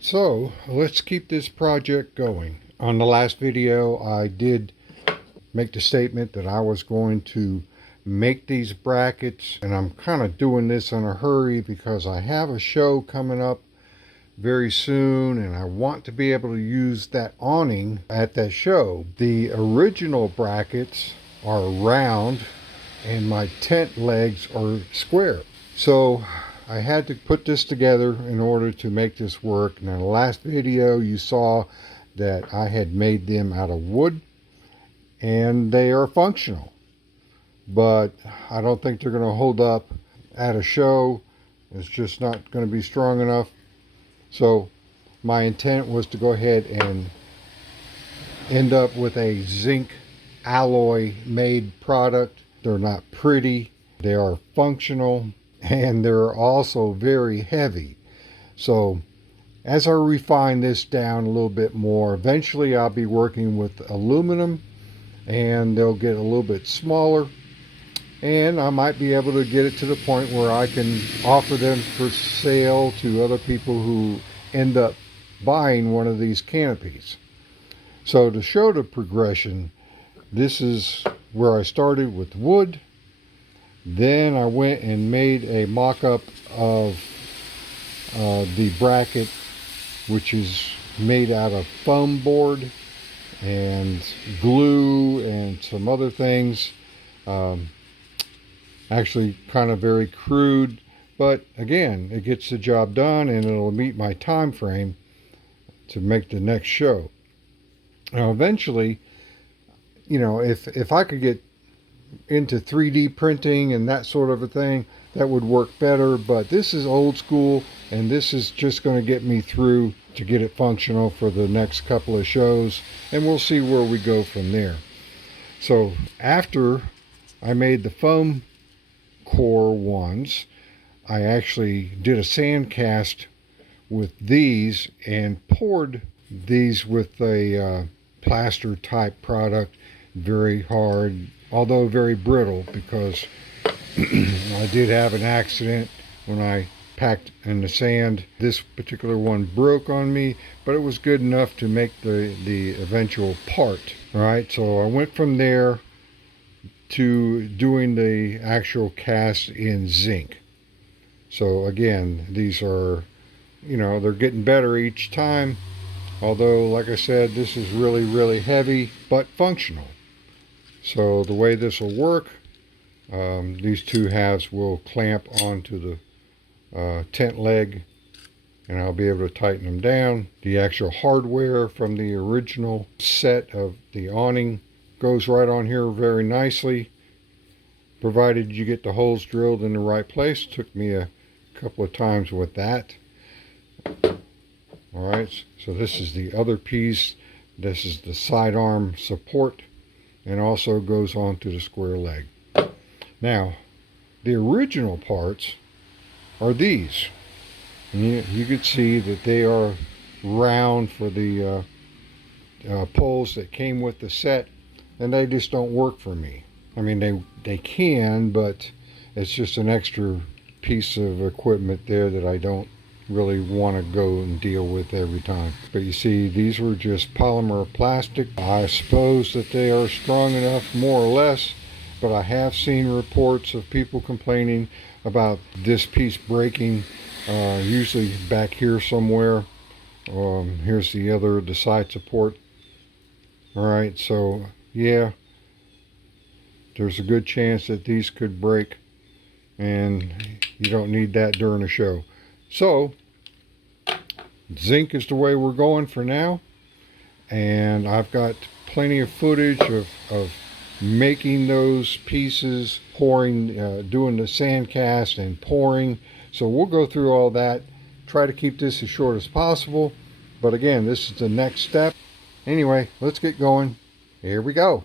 So let's keep this project going. On the last video, I did make the statement that I was going to make these brackets, and I'm kind of doing this in a hurry because I have a show coming up very soon and I want to be able to use that awning at that show. The original brackets are round and my tent legs are square. So I had to put this together in order to make this work. Now, the last video you saw that I had made them out of wood and they are functional, but I don't think they're going to hold up at a show. It's just not going to be strong enough. So my intent was to go ahead and end up with a zinc alloy made product. They're not pretty, they are functional, and they're also very heavy. So as I refine this down a little bit more, eventually I'll be working with aluminum and they'll get a little bit smaller, and I might be able to get it to the point where I can offer them for sale to other people who end up buying one of these canopies. So to show the progression, this is where I started with wood. Then I went and made a mock-up of the bracket, which is made out of foam board and glue and some other things. Actually kind of very crude, but again, it gets the job done and it'll meet my time frame to make the next show. Now eventually, you know, if I could get into 3D printing and that sort of a thing, that would work better, but this is old school and this is just going to get me through to get it functional for the next couple of shows, and we'll see where we go from there. So after I made the foam core ones, I actually did a sand cast with these and poured these with a plaster type product, very hard, although very brittle, because I did have an accident when I packed in the sand. This particular one broke on me, but it was good enough to make the eventual part. All right, so I went from there to doing the actual cast in zinc. So again, these are, you know, they're getting better each time, although like I said, this is really heavy but functional. So the way this will work, these two halves will clamp onto the tent leg and I'll be able to tighten them down. The actual hardware from the original set of the awning goes right on here very nicely, provided you get the holes drilled in the right place. Took me a couple of times with that. Alright, so this is the other piece. This is the sidearm support and also goes onto the square leg. Now, the original parts are these. And you can see that they are round for the poles that came with the set, and they just don't work for me. I mean, they can, but it's just an extra piece of equipment there that I don't really want to go and deal with every time. But you see, these were just polymer plastic. I suppose that they are strong enough, more or less, but I have seen reports of people complaining about this piece breaking, usually back here somewhere. Here's the side support. Alright, so yeah, there's a good chance that these could break, and you don't need that during a show. So zinc is the way we're going for now, and I've got plenty of footage of making those pieces, pouring, doing the sand cast and pouring. So we'll go through all that, try to keep this as short as possible, but again, this is the next step. Anyway, let's get going. Here we go.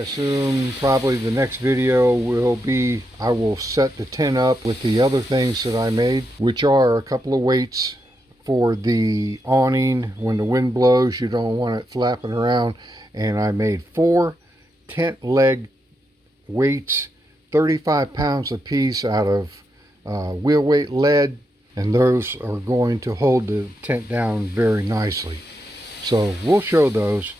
assume probably the next video will be, I will set the tent up with the other things that I made, which are a couple of weights for the awning. When the wind blows, you don't want it flapping around. And I made 4 tent leg weights, 35 pounds a piece, out of wheel weight lead, and those are going to hold the tent down very nicely. So we'll show those.